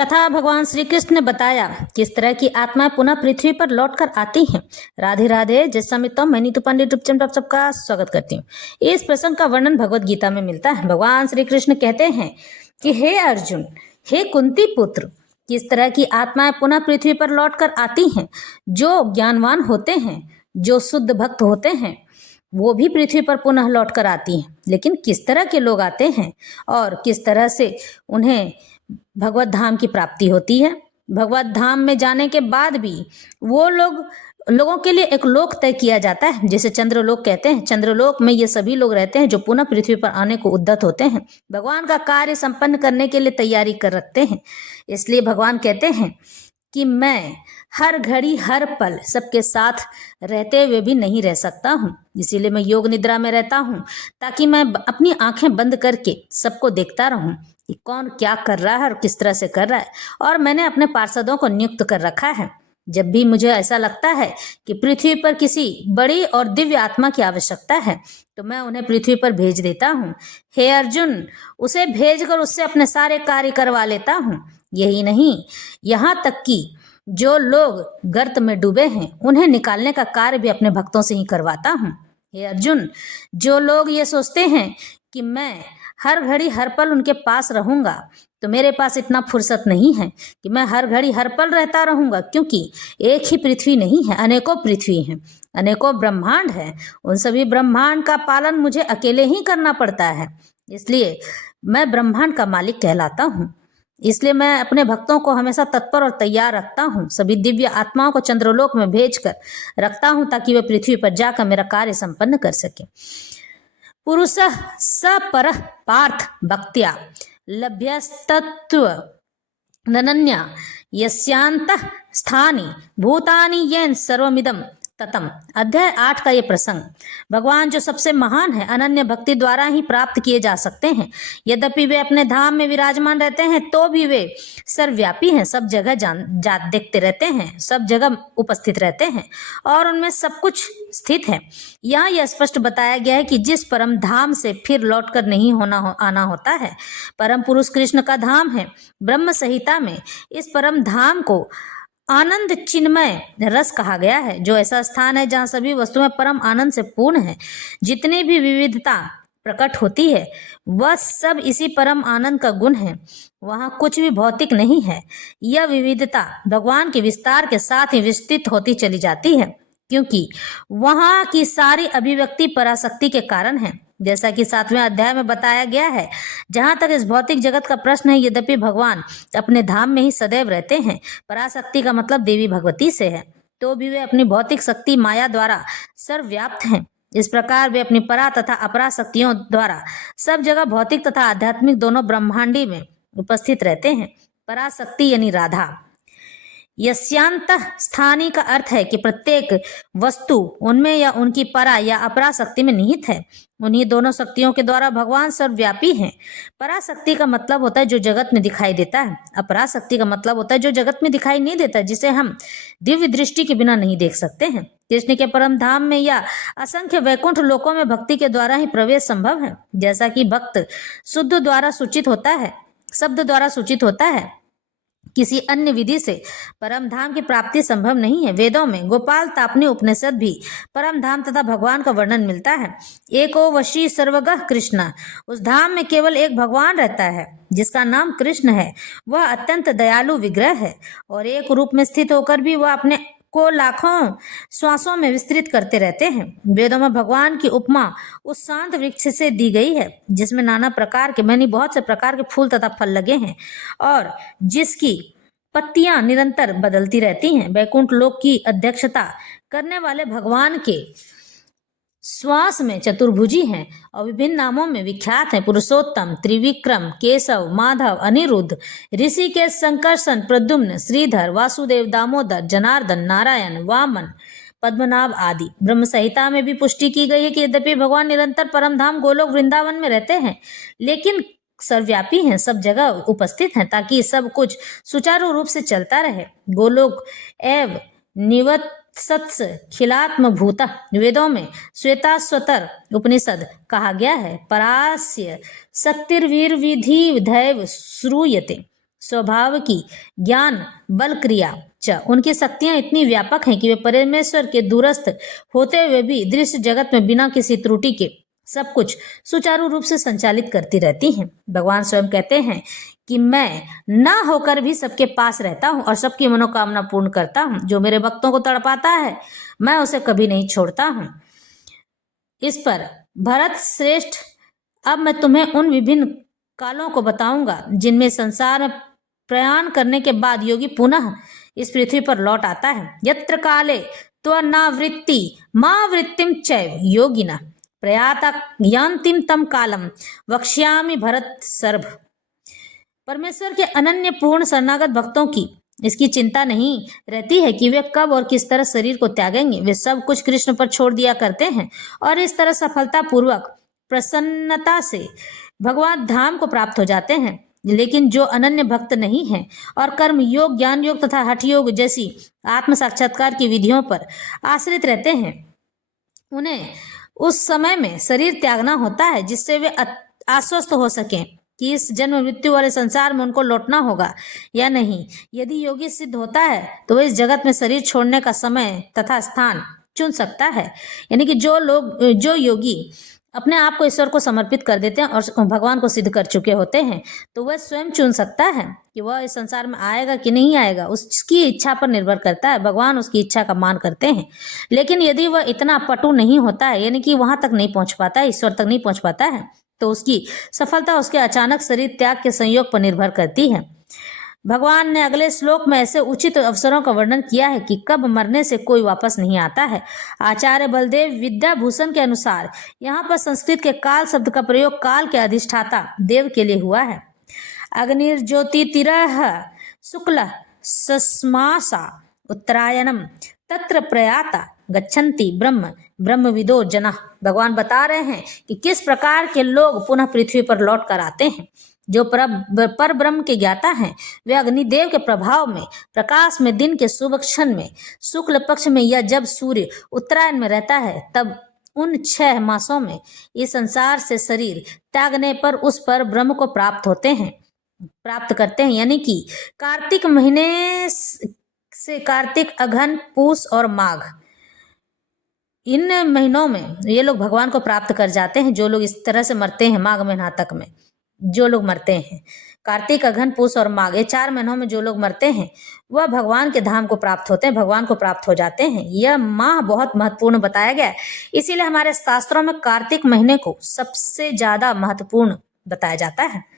कथा भगवान श्री कृष्ण ने बताया किस तरह की आत्माएं पुनः पृथ्वी पर लौटकर आती हैं। राधे राधे। जैसा मित्रों, मैं नीतू पंडित रूपचंद आप सबका स्वागत करती हूँ। इस प्रसंग का वर्णन भगवत गीता में मिलता है। भगवान श्री कृष्ण कहते हैं कि हे अर्जुन, हे कुंती पुत्र, किस तरह की आत्माएं पुनः पृथ्वी पर लौटकर आती हैं। जो ज्ञानवान होते हैं, जो शुद्ध भक्त होते हैं, वो भी पृथ्वी पर पुनः लौटकर आती हैं। लेकिन किस तरह के लोग आते हैं और किस तरह से उन्हें भगवत धाम की प्राप्ति होती है। भगवत धाम में जाने के बाद भी वो लोगों के लिए एक लोक तय किया जाता है, जिसे चंद्रलोक कहते हैं। चंद्रलोक में ये सभी लोग रहते हैं जो पुनः पृथ्वी पर आने को उद्यत होते हैं, भगवान का कार्य संपन्न करने के लिए तैयारी कर रखते हैं। इसलिए भगवान कहते हैं कि मैं हर घड़ी हर पल सबके साथ रहते हुए भी नहीं रह सकता हूँ। इसीलिए मैं योग निद्रा में रहता हूँ, ताकि मैं अपनी आंखें बंद करके सबको देखता रहूं कि कौन क्या कर रहा है और किस तरह से कर रहा है। और मैंने अपने पार्षदों को नियुक्त कर रखा है। जब भी मुझे ऐसा लगता है कि पृथ्वी पर किसी बड़ी और दिव्य आत्मा की आवश्यकता है, तो मैं उन्हें पृथ्वी पर भेज देता हूँ। हे अर्जुन, उसे भेजकर उससे अपने सारे कार्य करवा लेता हूँ। यही नहीं, यहाँ तक कि जो लोग गर्त में डूबे हैं, उन्हें निकालने का कार्य भी अपने भक्तों से ही करवाता हूँ। हे अर्जुन, जो लोग ये सोचते हैं कि मैं हर घड़ी हर पल उनके पास रहूंगा, तो मेरे पास इतना फुर्सत नहीं है कि मैं हर घड़ी हर पल रहता रहूंगा, क्योंकि एक ही पृथ्वी नहीं है, अनेकों पृथ्वी हैं, अनेकों ब्रह्मांड है। उन सभी ब्रह्मांड का पालन मुझे अकेले ही करना पड़ता है। इसलिए मैं ब्रह्मांड का मालिक कहलाता हूँ। इसलिए मैं अपने भक्तों को हमेशा तत्पर और तैयार रखता हूँ। सभी दिव्य आत्माओं को चंद्रलोक में भेजकर रखता हूँ, ताकि वे पृथ्वी पर जाकर मेरा कार्य संपन्न कर सके। पुरुषः स परः पार्थ भक्त्या लभ्यस्तत्व ननन्या यस्यांतः स्थानि भूतानि येन सर्वमिदं ततम। अध्याय 8 का ये प्रसंग, भगवान जो सबसे महान है, अनन्य भक्ति द्वारा ही प्राप्त किए जा सकते हैं। यद्यपि वे अपने धाम में विराजमान रहते हैं, तो भी वे सर्वव्यापी हैं, सब जगह देखते रहते हैं, सब जगह उपस्थित रहते हैं और उनमें सब कुछ स्थित है। यहाँ यह स्पष्ट बताया गया है कि जिस परम धाम से फिर लौटकर नहीं आना होता है, परम पुरुष कृष्ण का धाम है। ब्रह्म संहिता में इस परम धाम को आनंद चिन्मय रस कहा गया है, जो ऐसा स्थान है जहाँ सभी वस्तुएं परम आनंद से पूर्ण है। जितनी भी विविधता प्रकट होती है, वह सब इसी परम आनंद का गुण है। वहाँ कुछ भी भौतिक नहीं है। यह विविधता भगवान के विस्तार के साथ ही विस्तृत होती चली जाती है, क्योंकि वहाँ की सारी अभिव्यक्ति पराशक्ति के कारण है। जैसा कि 7वें अध्याय में बताया गया है, जहाँ तक इस भौतिक जगत का प्रश्न है, यद्यपि भगवान अपने धाम में ही सदैव रहते हैं, पराशक्ति का मतलब देवी भगवती से है, तो भी वे अपनी भौतिक शक्ति माया द्वारा सर्वव्याप्त हैं। इस प्रकार वे अपनी परा तथा अपरा शक्तियों द्वारा सब जगह भौतिक तथा आध्यात्मिक दोनों ब्रह्मांडी में उपस्थित रहते हैं। पराशक्ति यानी राधा। यस्यांतः स्थानी का अर्थ है कि प्रत्येक वस्तु उनमें या उनकी परा या अपरा शक्ति में निहित है। उन्हीं दोनों शक्तियों के द्वारा भगवान सर्वव्यापी हैं। पराशक्ति का मतलब होता है जो जगत में दिखाई देता है। अपरा शक्ति का मतलब होता है जो जगत में दिखाई नहीं देता, जिसे हम दिव्य दृष्टि के बिना नहीं देख सकते हैं। कृष्ण के परम धाम में या असंख्य वैकुंठ लोकों में भक्ति के द्वारा ही प्रवेश संभव है। जैसा कि भक्त शुद्ध द्वारा सूचित होता है, शब्द द्वारा सूचित होता है, किसी अन्य विधि से परम धाम की प्राप्ति संभव नहीं है। वेदों में गोपाल तापनी उपनिषद भी परम धाम तथा भगवान का वर्णन मिलता है। एको वशी सर्वगः कृष्ण, उस धाम में केवल एक भगवान रहता है जिसका नाम कृष्ण है। वह अत्यंत दयालु विग्रह है और एक रूप में स्थित होकर भी वह अपने को लाखों श्वासों में विस्तृत करते रहते हैं। वेदों में भगवान की उपमा उस शांत वृक्ष से दी गई है जिसमें नाना प्रकार के बहुत से प्रकार के फूल तथा फल लगे हैं और जिसकी पत्तियां निरंतर बदलती रहती हैं। वैकुंठ लोक की अध्यक्षता करने वाले भगवान के श्वास में चतुर्भुजी हैं और विभिन्न नामों में विख्यात हैं। पुरुषोत्तम, त्रिविक्रम, केशव, माधव, अनिरुद्ध, ऋषिकेश, संकर्षण, प्रद्युम्न, श्रीधर, वासुदेव, दामोदर, जनार्दन, नारायण, वामन, पद्मनाभ आदि। ब्रह्म संहिता में भी पुष्टि की गई है कि यद्यपि भगवान निरंतर परमधाम गोलोक वृंदावन में रहते हैं, लेकिन सर्वव्यापी हैं, सब जगह उपस्थित हैं, ताकि सब कुछ सुचारू रूप से चलता रहे। गोलोक एव निवत्सत्स खिलात्म भूता, वेदों में श्वेताश्वतर उपनिषद कहा गया है। परास्य शक्तिर्वीर विधि दैव श्रूयते, स्वभाव की ज्ञान बल क्रिया च, उनकी शक्तियां इतनी व्यापक हैं कि वे परमेश्वर के दूरस्थ होते हुए भी दृश्य जगत में बिना किसी त्रुटि के सब कुछ सुचारू रूप से संचालित करती रहती हैं। भगवान स्वयं कहते हैं कि मैं ना होकर भी सबके पास रहता हूँ और सबकी मनोकामना पूर्ण करता हूँ। जो मेरे भक्तों को तड़पाता है मैं उसे कभी नहीं छोड़ता हूँ। इस पर भरत श्रेष्ठ, अब मैं तुम्हें उन विभिन्न कालों को बताऊंगा जिनमें संसार में प्रयाण करने के बाद योगी पुनः इस पृथ्वी पर लौट आता है। यत्र काले त्वनावृत्ति मां वृत्तिम चैव योगिना प्रयाता यान्तिम तम कालम वक्ष्यामि भरत सर्भ। परमेश्वर के अनन्य पूर्ण शरणागत भक्तों की इसकी चिंता नहीं रहती है कि वे कब और किस तरह शरीर को त्यागेंगे। वे सब कुछ कृष्ण पर छोड़ दिया करते हैं और इस तरह सफलता पूर्वक प्रसन्नता से भगवान धाम को प्राप्त हो जाते हैं। लेकिन जो अनन्य भक्त नहीं है और कर्म योग, ज्ञान योग तथा हठ योग जैसी आत्म साक्षात्कार की विधियों पर आश्रित रहते हैं, उन्हें उस समय में शरीर त्यागना होता है जिससे वे आश्वस्त हो सकें कि इस जन्म मृत्यु वाले संसार में उनको लौटना होगा या नहीं। यदि योगी सिद्ध होता है तो वह इस जगत में शरीर छोड़ने का समय तथा स्थान चुन सकता है। यानी कि जो योगी अपने आप को ईश्वर को समर्पित कर देते हैं और भगवान को सिद्ध कर चुके होते हैं तो वह स्वयं चुन सकता है कि वह इस संसार में आएगा कि नहीं आएगा। उसकी इच्छा पर निर्भर करता है, भगवान उसकी इच्छा का मान करते हैं। लेकिन यदि वह इतना पटु नहीं होता है, यानी कि वहां तक नहीं पहुंच पाता है, ईश्वर तक नहीं पहुंच पाता है, तो उसकी सफलता उसके अचानक शरीर त्याग के संयोग पर निर्भर करती है। भगवान ने अगले श्लोक में ऐसे उचित अवसरों का वर्णन किया है कि कब मरने से कोई वापस नहीं आता है। आचार्य बलदेव विद्याभूषण के अनुसार यहाँ पर संस्कृत के काल शब्द का प्रयोग काल के अधिष्ठाता देव के लिए हुआ है। अग्निर्ज्योतितिरः शुक्ल सस्मासा उत्तरायणम तत्र प्रयाता गच्छन्ति ब्रह्मविदो जना। भगवान बता रहे हैं कि किस प्रकार के लोग पुनः पृथ्वी पर लौट कर आते हैं। जो पर ब्रह्म के ज्ञाता हैं वे अग्निदेव के प्रभाव में प्रकाश में दिन के शुभ क्षण में शुक्ल पक्ष में या जब सूर्य उत्तरायण में रहता है तब उन 6 मासों में इस संसार से शरीर त्यागने पर उस पर ब्रह्म को प्राप्त करते हैं। यानी कि कार्तिक महीने से कार्तिक, अघन, पूस और माघ, इन महीनों में ये लोग भगवान को प्राप्त कर जाते हैं। जो लोग इस तरह से मरते हैं माघ महीना तक में जो लोग मरते हैं, कार्तिक, अघन, पूस और माघ, ये 4 महीनों में जो लोग मरते हैं वह भगवान के धाम को प्राप्त होते हैं, भगवान को प्राप्त हो जाते हैं। यह माह बहुत महत्वपूर्ण बताया गया है, इसीलिए हमारे शास्त्रों में कार्तिक महीने को सबसे ज्यादा महत्वपूर्ण बताया जाता है।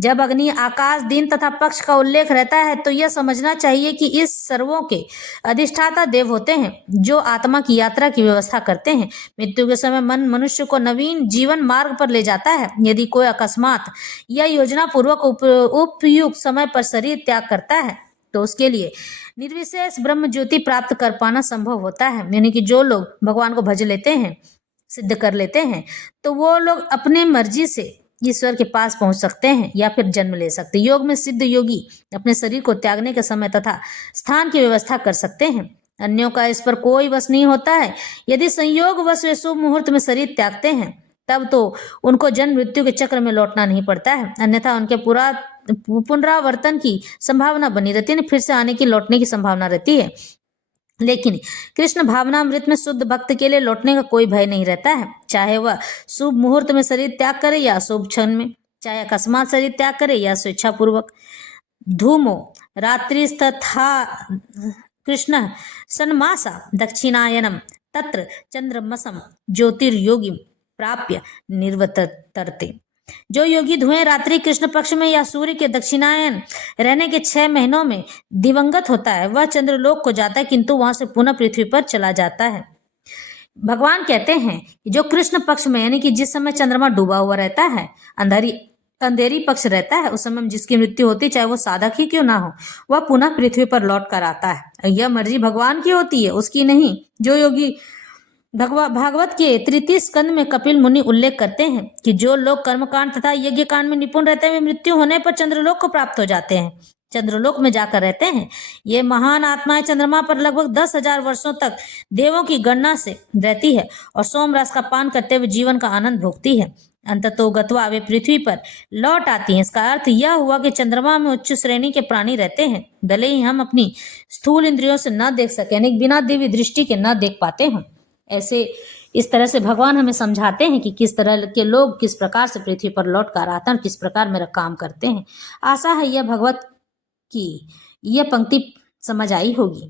जब अग्नि, आकाश, दिन तथा पक्ष का उल्लेख रहता है तो यह समझना चाहिए कि इस सर्वों के अधिष्ठाता देव होते हैं जो आत्मा की यात्रा की व्यवस्था करते हैं। मृत्यु के समय मन मनुष्य को नवीन जीवन मार्ग पर ले जाता है। यदि कोई अकस्मात या योजना पूर्वक उपयुक्त समय पर शरीर त्याग करता है तो उसके लिए निर्विशेष ब्रह्म ज्योति प्राप्त कर पाना संभव होता है। यानी कि जो लोग भगवान को भज लेते हैं, सिद्ध कर लेते हैं, तो वो लोग अपने मर्जी से ईश्वर के पास पहुंच सकते हैं या फिर जन्म ले सकते हैं। योग में सिद्ध योगी अपने शरीर को त्यागने के समय तथा स्थान की व्यवस्था कर सकते हैं। अन्यों का इस पर कोई वश नहीं होता है। यदि संयोग वश वे शुभ मुहूर्त में शरीर त्यागते हैं तब तो उनको जन्म मृत्यु के चक्र में लौटना नहीं पड़ता है, अन्यथा उनके पुनरावर्तन की संभावना बनी रहती है, फिर से आने की लौटने की संभावना रहती है। लेकिन कृष्ण भावनामृत में शुद्ध भक्त के लिए लौटने का कोई भय नहीं रहता है, चाहे वह शुभ मुहूर्त में शरीर त्याग करे या शुभ क्षण में, चाहे अकस्मात शरीर त्याग करे या स्वेच्छापूर्वक। धूमो रात्रिस्तथा कृष्ण सन्मासा दक्षिणायनम तत्र चंद्रमसम ज्योतिर्योगी प्राप्य निर्वर्तते। जो योगी धुएं रात्रि कृष्ण पक्ष में या सूर्य के दक्षिणायन रहने के 6 महीनों में दिवंगत होता है वह चंद्रलोक को जाता है, किंतु वहां से पुनः पृथ्वी पर चला जाता है। भगवान कहते हैं कि जो कृष्ण पक्ष में यानी कि जिस समय चंद्रमा डूबा हुआ रहता है, अंधेरी पक्ष रहता है, उस समय जिसकी मृत्यु होती चाहे वो साधक ही क्यों ना हो, वह पुनः पृथ्वी पर लौट कर आता है। यह मर्जी भगवान की होती है, उसकी नहीं। जो योगी भागवत के 33 स्कंद में कपिल मुनि उल्लेख करते हैं कि जो लोग कर्मकांड तथा यज्ञ कांड में निपुण रहते हैं वे मृत्यु होने पर चंद्रलोक को प्राप्त हो जाते हैं, चंद्रलोक में जाकर रहते हैं। ये महान आत्माएं चंद्रमा पर लगभग 10,000 वर्षों तक देवों की गणना से रहती है और सोमरस का पान करते हुए जीवन का आनंद भोगती है। अंततो गत्वा वे पृथ्वी पर लौट आती हैं। इसका अर्थ यह हुआ कि चंद्रमा में उच्च श्रेणी के प्राणी रहते हैं, भले ही हम अपनी स्थूल इंद्रियों से न देख सकें, यानी बिना दिव्य दृष्टि के न देख पाते हैं। ऐसे इस तरह से भगवान हमें समझाते हैं कि किस तरह के लोग किस प्रकार से पृथ्वी पर लौट कर आते हैं, किस प्रकार मेरा काम करते हैं। आशा है यह भगवत की यह पंक्ति समझ आई होगी।